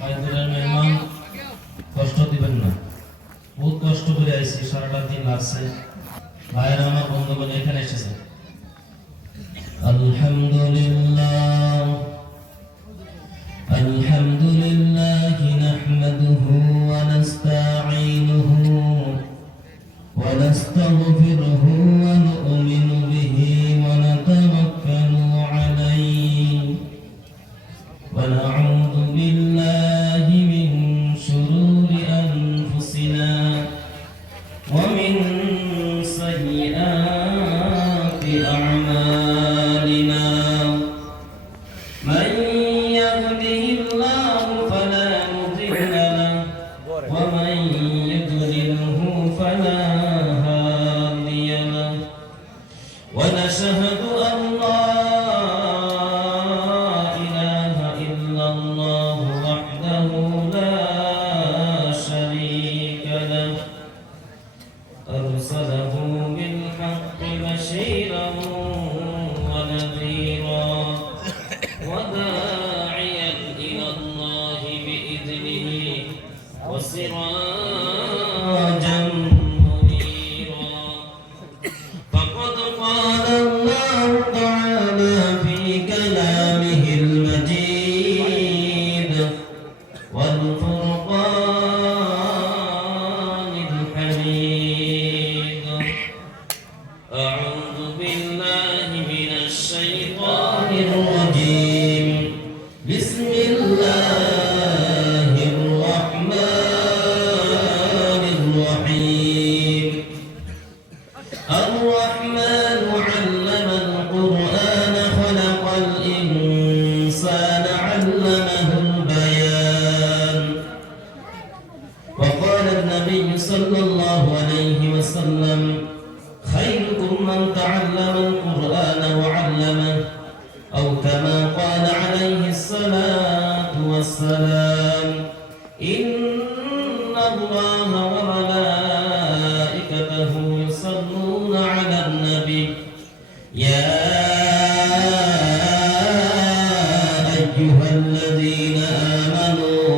বাইতুলের মেহমান কষ্ট দিবেন না, বহুত কষ্ট করে আইছি, সারাটা দিন লাগছে। ভাইয়েরা আমার বন্ধুগণ এখানে এসেছে। আলহামদুলিল্লাহ আলহামদুলিল্লাহ নাহমাদুহু ওয়া নাস্তাঈনুহু ওয়া নাস্তাগফিরুহু ওয়া নু'মিনু বিহি ওয়া নাতাওয়াক্কালু আলাইহি ওয়া না'উযু বিল্লাহি মিন শুরুরি আনফুসিনা ওয়া মিন সাইয়্যাতি আ'মালিনা। মান ইয়াহদিহিল্লাহু ফালা মুদিল্লা লাহু ওয়া মান يضلله فلا هادي له ونشهد أن لا إله إلا الله وحده لا شريك له أرسله بالحق بشيرا ونذيرا وداعيا إلى الله بإذنه وسراجا منيرا. فقد قال الله تعالى في كلامه المجيد والفرقان الحميد. أعوذ بالله من الشيطان الرجيم. بسم الله الرحمن الرحيم. الرحمن علم القرآن خلق الإنسان علمه البيان. وقال النبي صلى الله عليه وسلم خيركم من تعلم القرآن وعلمه أو كما قال عليه الصلاة والسلام. إن الله وملائكته يصلون على النبي يا أيها الذين آمنوا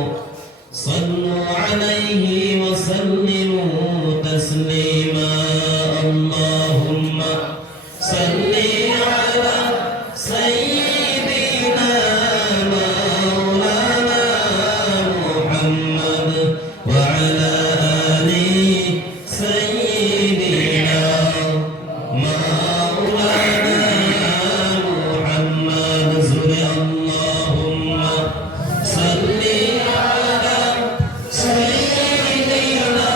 صلوا عليه وسلموا تسليما. اللهم صل على سيدنا مولانا محمد وعلى آل سيدنا مولانا محمد. اللهم صل على سيدنا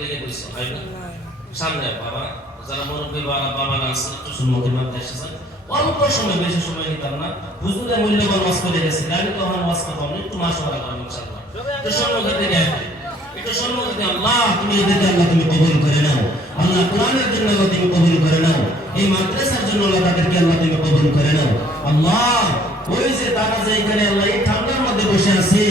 লেগে বলছে হয় না সামনে বাবা যারা মুরব্বী বাবারা আছে একটু সম্মুখের মধ্যে এসেছেন অল্প সময় বেশি সময় নিতাম না হুজুরে মূল্যবান ওয়াজ করে গেছে আমি তো আমার ওয়াজ করতাম একটু মাশাআল্লাহ করলাম ইনশাআল্লাহ একটু সম্মুখে থেকে একটু সম্মুখে থেকে আল্লাহ তুমি এদেরকে আল্লাহ তুমি কবুল করে নাও আল্লাহ কোরআনের জন্য আল্লাহ তুমি কবুল করে নাও এই মাদ্রাসার জন্য আল্লাহ তাদেরকে আল্লাহ তুমি কবুল করে নাও আল্লাহ ওই যে তারা যে এখানে আল্লাহ এই ঠান্ডার মধ্যে বসে আছে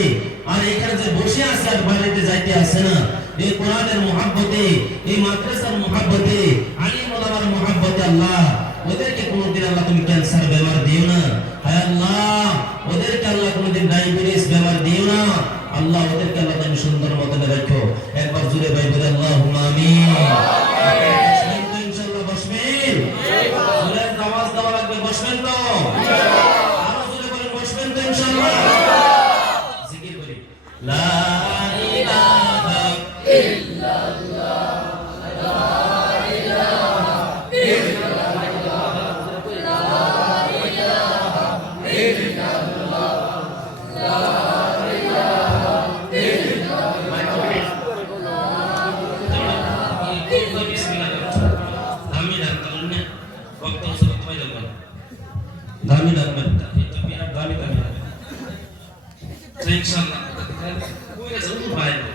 আর এখানে যে বসে আছে আর বাড়িতে যাইতে আসে না এই কোরআনের মুহাব্বতে এই মাদ্রাসার মুহাব্বতে আলিম ওলামার মুহাব্বতে আল্লাহ ওদেরকে কোনোদিন আল্লাহ তুমি ক্যান্সার বেমার দিও না হায় আল্লাহ ওদেরকে আল্লাহ কোনোদিন ডায়াবেটিস বেমার দিও না আল্লাহ ওদেরকে আল্লাহ তুমি সুন্দর মতন রাখো একবার জুড়ে ভাই বলে আল্লাহুম্মা আমিন বসবেন তো ইনশাআল্লাহ বসবেন জুড়ে নামাজ দেওয়া লাগবে বসবেন তো আরো জুড়ে বলেন বসবেন তো ইনশাআল্লাহ জিকির করি লা ইলাহা ইল্লাল্লাহ লা দামি দামি এটা বিরাট দামি দামি ইনশাআল্লাহ কই গেছে উনি বাইরে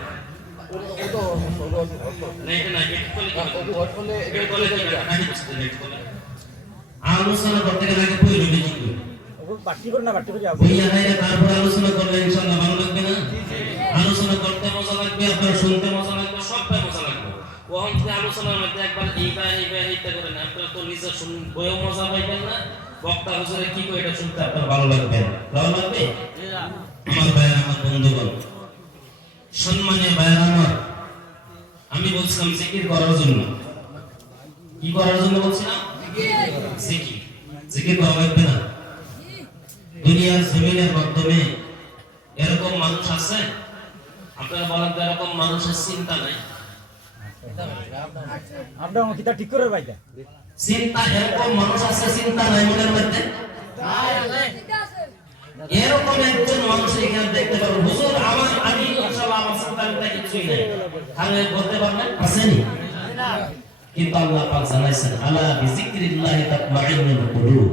আলোচনা করতে গেলে আগে পড়ে নেবে কি বাটি করে না বাটি করে যাবো এই আইরা তারপর আলোচনা করলে ইনশাআল্লাহ ভালো লাগবে না আলোচনা করতে মজা লাগবে আপনার শুনতে মজা লাগবে সবটাই মজা লাগবে ওখান থেকে আলোচনার মধ্যে একবার এইটা করে না আপনারা তো নিজে শুনুন বইও মজা পাইবেন না বক্তা হুজুরে কি কই এটা শুনতে আপনার ভালো লাগবে ভালো লাগবে আমার ভাইরা আমার বন্ধুগণ সম্মানীয় ভাইরা আমার আমি বলছিলাম জিকির করার জন্য কি করার জন্য বলছিলাম জিকির জিকির করা লাগবে না দুনিয়ার জমিনের মাধ্যমে এরকম মানুষ আছে আপনারা বলেন তো এরকম মানুষের চিন্তা নাই আপনার কিতা ঠিক করে ভাইটা চিন্তা এরকম মানুষ আছে চিন্তা নাই মনের মধ্যে এরকম একজন মানুষ এখানে দেখতে পারবো হুজুর আমি ইনশাআল্লাহ আমার চিন্তা কিছুই নাই তাহলে বলতে পারবেন আসেনি কিন্তু আল্লাহ পাক জানাইছেন আলা বিজিক্রিল্লাহি তাতমাইন্নুল কুলুব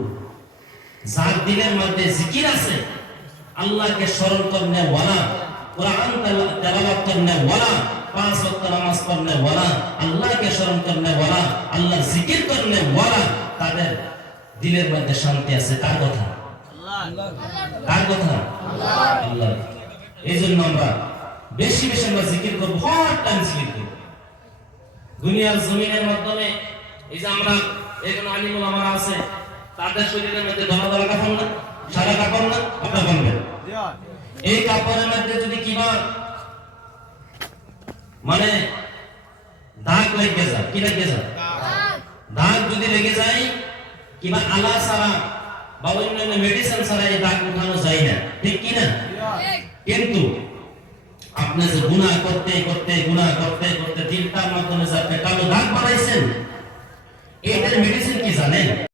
যার দিলের মধ্যে জিকির আছে আল্লাহকে স্মরণ করনে ওয়ালা কুরআন তেলাওয়াত করনে ওয়ালা पांच वक्त नामाज पढ़ने वाला अल्लाह के शरण करने वाला अल्लाह जिकिर करने वाला তাদের দিলের মধ্যে শান্তি আছে কার কথা আল্লাহ কার কথা আল্লাহ এইজন্য আমরা বেশি বেশি আমরা জিকির করব হর টাইম জিকির করব দুনিয়ার জমিনের মাধ্যমে এই যে আমরা এখানে আলিম ওলামারা আছে তাদের শরীরের মধ্যে ধরা কাপড় না সাদা কাপড় না আপনারা বলবেন এই কাপড়ের মধ্যে যদি কিবা মানে দাগ লেগে যায় কি লেগে যায় দাগ যদি লেগে যায় কিবা আলা সারা বা অন্যান্য মেডিসিন ছাড়া এই দাগ উঠানো যায় না ঠিক কি না কিন্তু আপনি যে গুনাহ করতে করতে দিনটার মাধ্যমে যে আপনি কালো দাগ বানাইছেন এটার মেডিসিন কি জানেন